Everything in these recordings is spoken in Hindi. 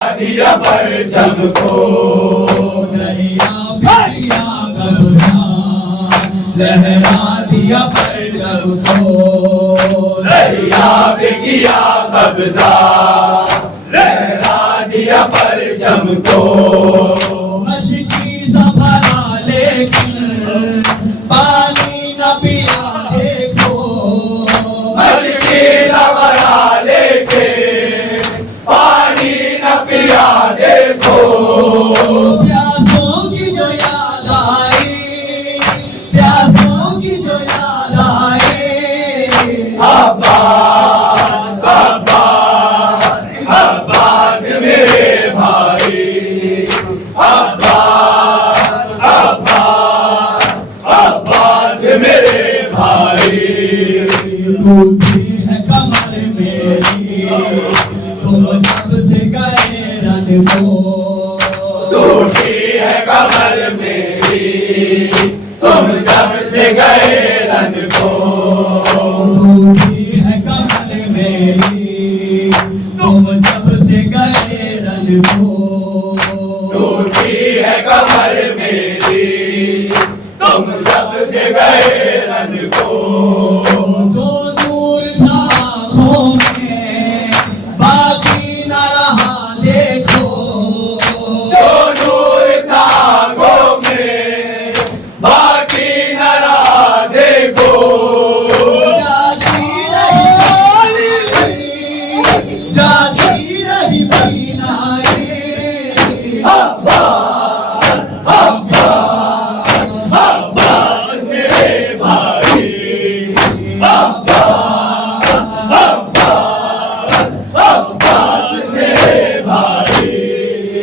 दिया परचम को दरिया पिया कबूतर लहरा दिया परचम को दरिया पे किया कब्जा लहरा दिया परचम को मशकी सफरा लेकिन पानी न पिया देखो मशकी सफरा लेके पानी न पिया देखो प्यासों की जो याद आई प्यासों की जो याद आई अब्बास अब्बास अब्बास मेरे भाई अब्बास अब्बास अब्बास मेरे भाई टूटी है कमर मेरी तुम जब से गए रन को टूटी है कमर मेरी तुम जब से गए रन को टूटी है कमर मेरी तुम जब से गए रन को टूटी है कमर मेरी तुम जब से गए रन को जो दूर था आँखों में बाकी न रहा देखो जो नूर था आँखों में बाकी न रहा देखो जाती रही बीनाई अब्बास अब्बास अब्बास मेरे भाई अब्बास अब्बास अब्बास मेरे भाई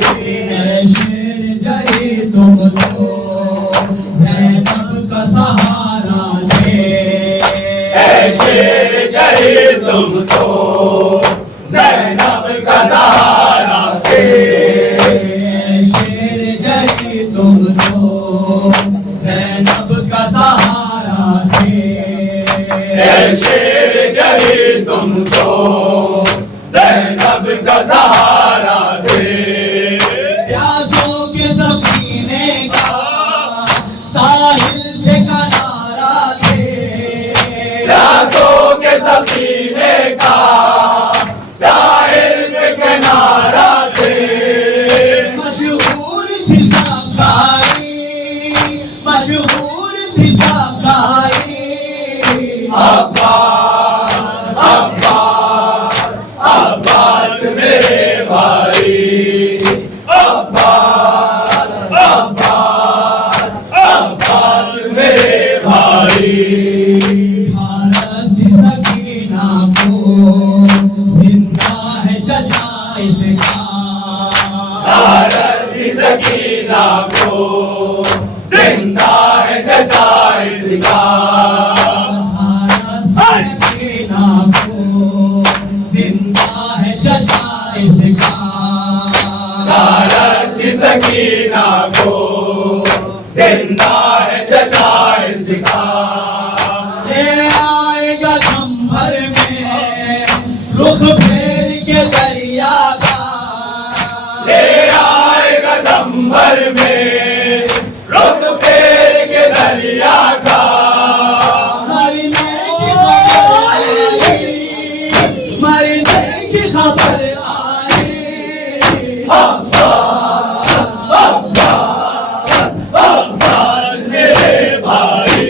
शेर जरी तुम तो ज़ैनब का सहारा दे ऐसे जरी तुम तो ज़ैनब का सहारा थे शेर जरी तुम तो ज़ैनब का सहारा थे ऐसे जरी तुम तो ज़ैनब का सहारा थे प्यासों के सफीने का साहिल पे किनारा थे प्यासों के सफीने का साहिल पे किनारा थे मशहूर थी साकाई मशहूर थी साकाई अब्बास अब्बास अब्बास मेरे भाई अब्बास अब्बास अब्बास मेरे भाई भारत की सकीना को जिंदा है चचा इसका भारत की सकीना को जिंदा है चचा इसका भारत की सकीना को जिंदा है चचा इसका भारत की सकीना को जिंदा है चचा इसका ये आएगा संभर में रुख फेर के दरिया का ले आएगा दम्बर में रुख फेर के दरिया का मरने की खबर आई अब्बास अब्बास अब्बास मेरे भाई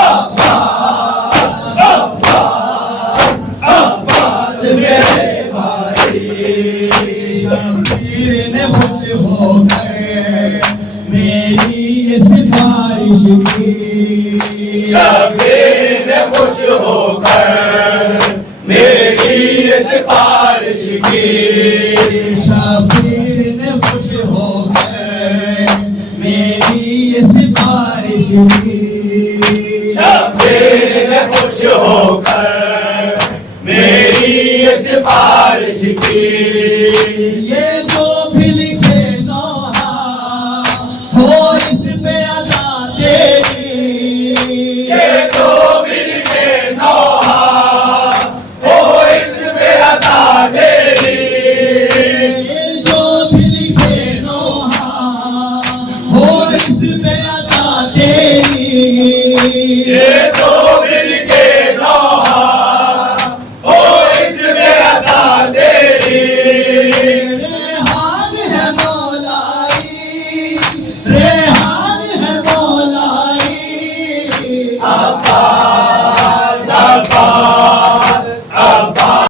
अब्बास अब्बास अब्बास मेरे भाई शबीर ने खुश हो गए मेरी ये सिफारिश की शबीर ने खुश होकर मेरी ये सिफारिश की शबीर ने खुश हो गए मेरी ये सिफारिश की शबीर ने खुश होकर मेरी ये सिफारिश की ये जो भी लिखे नौहा हो इस पे अदा तेरी ये जो भी लिखे नौहा हो इस पे अदा तेरी ये तो